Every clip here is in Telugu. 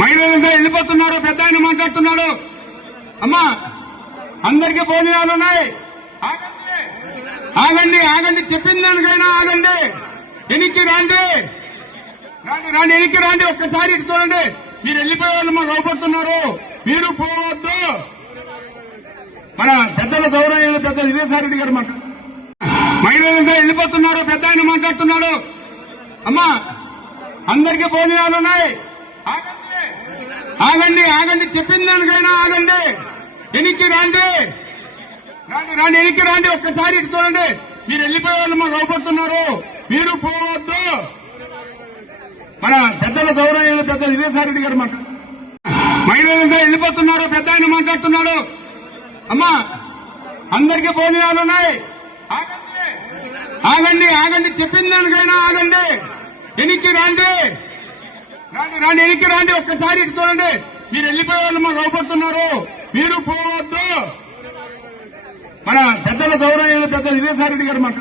మహిళలంతా వెళ్ళిపోతున్నారు. పెద్ద ఆయన మాట్లాడుతున్నాడు. అమ్మా, అందరికీ భోజనాలు ఉన్నాయి. ఆగండి ఆగండి, చెప్పిన దానికైనా ఆగండి. ఎనికి రండి, రండి రండి, ఎనికి రండి. ఒక్కసారి ఇటు చూడండి. మీరు వెళ్ళిపోయే వాళ్ళు మాకు లోపడుతున్నారు. మీరు పోవద్దు. మన పెద్దల గౌరవ పెద్దలు విజయసాయిరెడ్డి గారు మాట. మహిళలంతా వెళ్ళిపోతున్నారు. పెద్ద ఆయన మాట్లాడుతున్నాడు. అమ్మా, అందరికీ భోజనాలు ఉన్నాయి. ఆగండి ఆగండి, చెప్పిన దానికైనా ఆగండి. ఎనికి రండి, రండి రండి, ఎనికి రండి. ఒక్కసారి ఇటు చూడండి. మీరు వెళ్ళిపోయే వాళ్ళు మాకు లోపడుతున్నారు. మీరు పోవద్దు. మన పెద్దల గౌరవ పెద్దలు విజయసాయిరెడ్డి గారు మాట. మహిళలంతా వెళ్ళిపోతున్నారు. పెద్ద ఆయన మాట్లాడుతున్నాడు. అమ్మా, అందరికీ భోజనాలు ఉన్నాయి. ఆగండి ఆగండి, చెప్పిన దానికైనా ఆగండి. ఎనికి రండి, రండి రండి, ఎనికి రండి. ఒక్కసారి ఇటు చూడండి. మీరు వెళ్ళిపోయే వాళ్ళు మాకు లోపడుతున్నారు. మీరు పోవద్దు. మన పెద్దల గౌరవ పెద్దలు విజయసాయిరెడ్డి గారు మాట.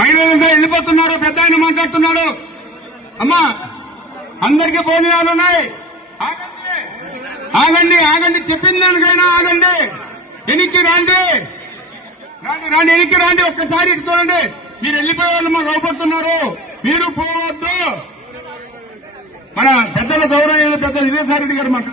మహిళలంతా వెళ్ళిపోతున్నారు. పెద్ద ఆయన మాట్లాడుతున్నాడు. అమ్మా, అందరికీ భోజనాలు ఉన్నాయి. ఆగండి ఆగండి, చెప్పిన దానికైనా ఆగండి. ఎనికి రండి, రండి రండి, ఎనికి రండి. ఒక్కసారి ఇటు చూడండి. మీరు వెళ్ళిపోయే వాళ్ళు మాకు లోపడుతున్నారు. మీరు పోవద్దు. మన పెద్దల గౌరవ పెద్దలు విజయసాయిరెడ్డి గారు మాట.